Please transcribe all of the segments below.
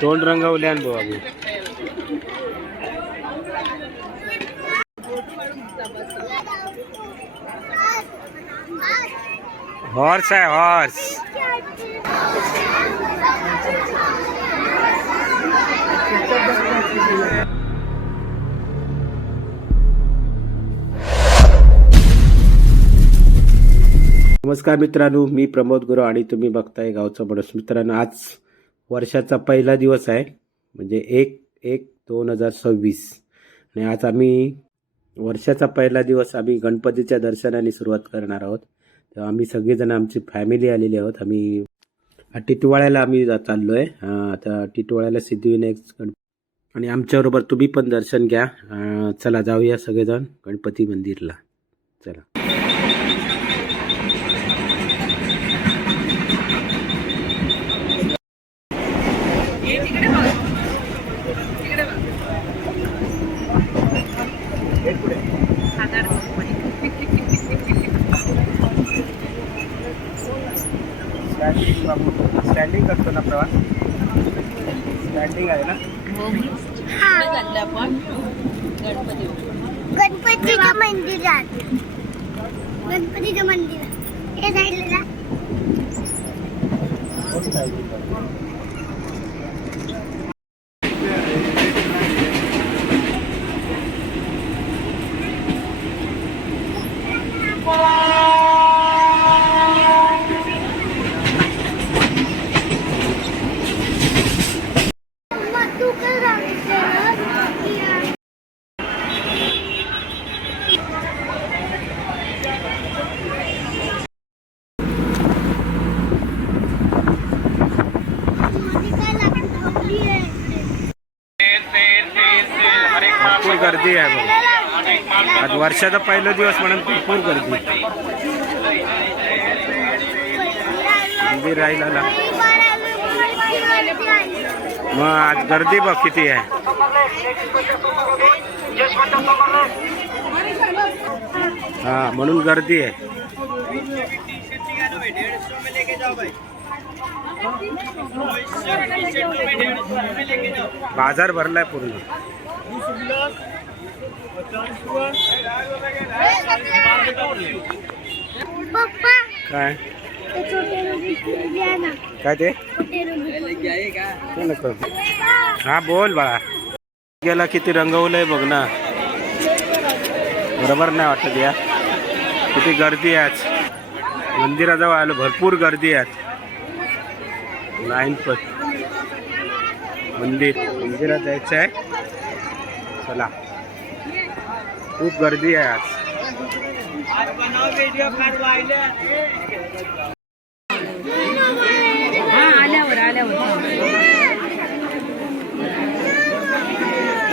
तोंड रंगवल्यान भाऊ आम्ही. हॉर्स आहे हॉर्स. नमस्कार मित्रांनो, मी प्रमोद गुरु आणि तुम्ही बघताय गावचा माणूस. मित्रांनो, आज वर्षाचा पहिला दिवस आहे, म्हणजे 1/1/2026. आणि आज आम्ही वर्षाचा पहिला दिवस आम्ही गणपतीच्या दर्शनाने सुरुवात करणार आहोत. तेव्हा आम्ही सगळेजण आमची फॅमिली आलेली आहोत. आम्ही टिटवाळ्याला आम्ही चाललो आहे. आता टिटवाळ्याला सिद्धिविनायक आणि आमच्याबरोबर तुम्ही पण दर्शन घ्या. चला जाऊया सगळेजण गणपती मंदिरला. चला. स्टँडिंग करतो ना प्रवास. स्टँडिंग आहे ना. गणपतीच्या मंदिरात. गणपतीच्या मंदिरात हे साईडला भरपूर गर्दी आहे बघ. आज वर्षाचा पहिला दिवस म्हणून भरपूर गर्दी. मंदिर राहिला. मग आज गर्दी बघ किती आहे. हा, म्हणून गर्दी आहे. बाजार भरलाय पूर्ण. काय काय ते नको. हा बोल बाळा. गेला किती रंगवलंय बघ ना. बरोबर नाही वाटत या. किती गर्दी आहे आज. मंदिराजवळ आलो, भरपूर गर्दी आहे. लाईन पण. मंदिरात जायचं आहे. चला, खूप गर्दी आहे आज.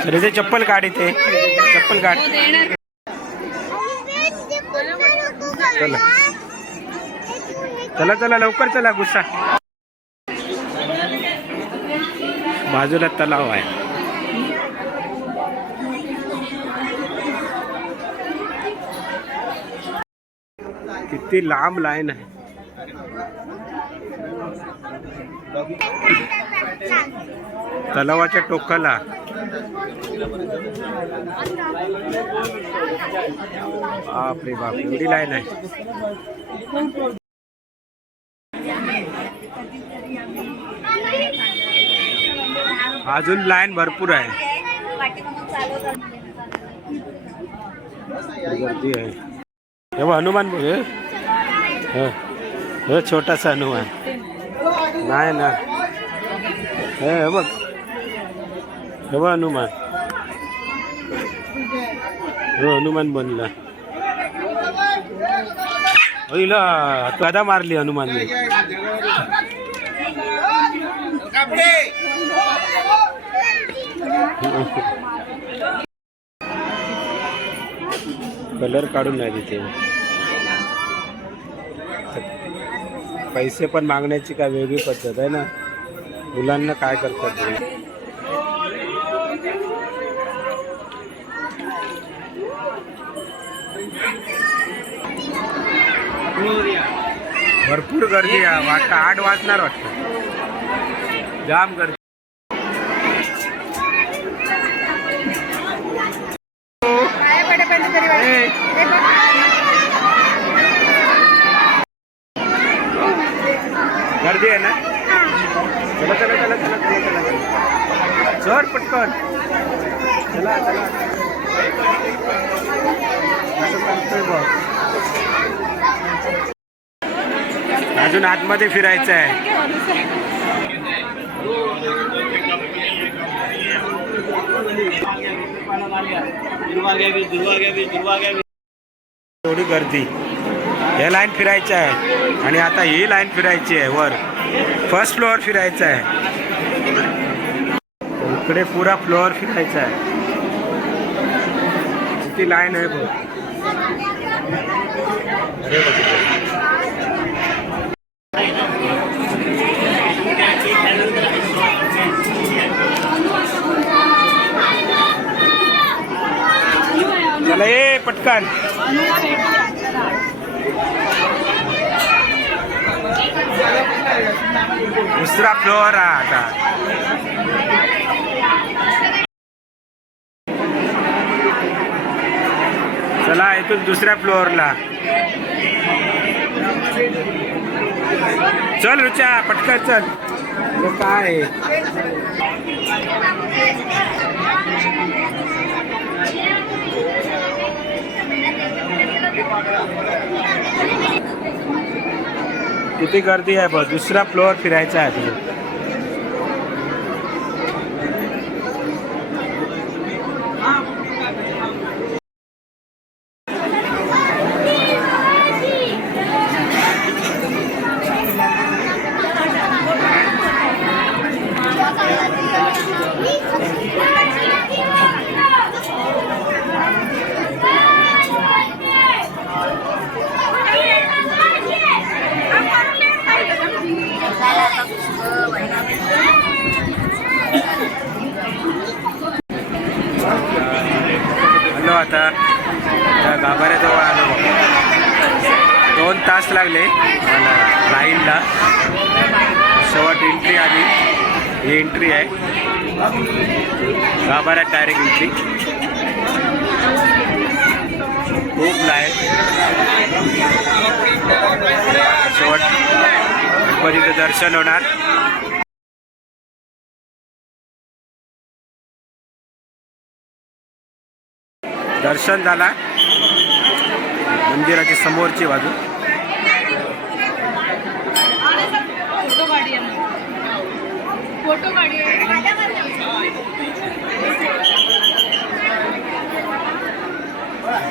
अरे ते चप्पल काढ, इथे चप्पल काढ. चला चला चला लवकर चला. गुस्सा. बाजूला तलाव आहे. किती लांब लाईन आहे. तलावाच्या टोकाला. बापरे बाप, एवढी लाईन आहे. अजून लाईन भरपूर आहे. गर्दी आहे. हे हनुमान बघ. हे छोटासा हनुमान नाही ना. हे बघ, हे बघ हनुमान. हो, हनुमान बनला. होईला कदा मारली हनुमानने. कलर काढून नाही तिथे. पैसे पण मागण्याची काय वेगळी पद्धत आहे ना. मुलांना काय करतात. भरपूर गर्दी आहे. वाटतं 8 वाजणार वाटतं. जाम गर्दी. गर्दी आहे ना. चला चला चला चला चला चला चला सर पटकन चला चला. असं चालतंय बघ. अजून आतमध्ये फिरायचं आहे. थोडी गर्दी. हे लाईन फिरायची आहे आणि आता ही लाईन फिरायची आहे. वर फर्स्ट फ्लोअर फिरायचं आहे. इकडे पुरा फ्लोअर फिरायचा आहे. किती लाईन आहे बघ. अरे चला ये पटकन. दुसरा फ्लोअर आता. चला इथून दुसऱ्या फ्लोअरला. चल रुचा पटकन चल. काय किती गर्दी आहे बघ. दुसरा फ्लोअर फिरायचा आहे तुला. हॅलो आता गाभाऱ्याजवळ आलो बघा. 2 तास लागले मला लाईनला. शेवट एंट्री आली. ही एंट्री आहे गाभाऱ्यात. Direct entry. खूप लाईन. शेवट गणपतीचं दर्शन होणार. दर्शन झाला. मंदिराची समोरची बाजू.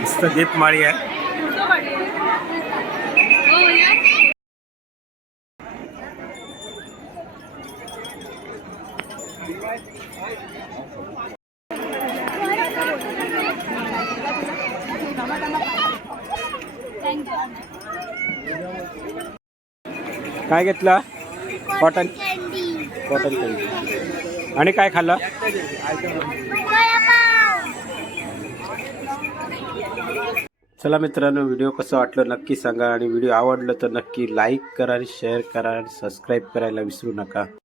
मस्त दीपमाळी आहे. काय घेतलं? Cotton candy. आणि काय खाल्लं? चला मित्रांनो, व्हिडिओ कसं वाटलं नक्की सांगा. आणि व्हिडिओ आवडलं तर नक्की लाईक करा आणि शेअर करा आणि सबस्क्राईब करायला विसरू नका.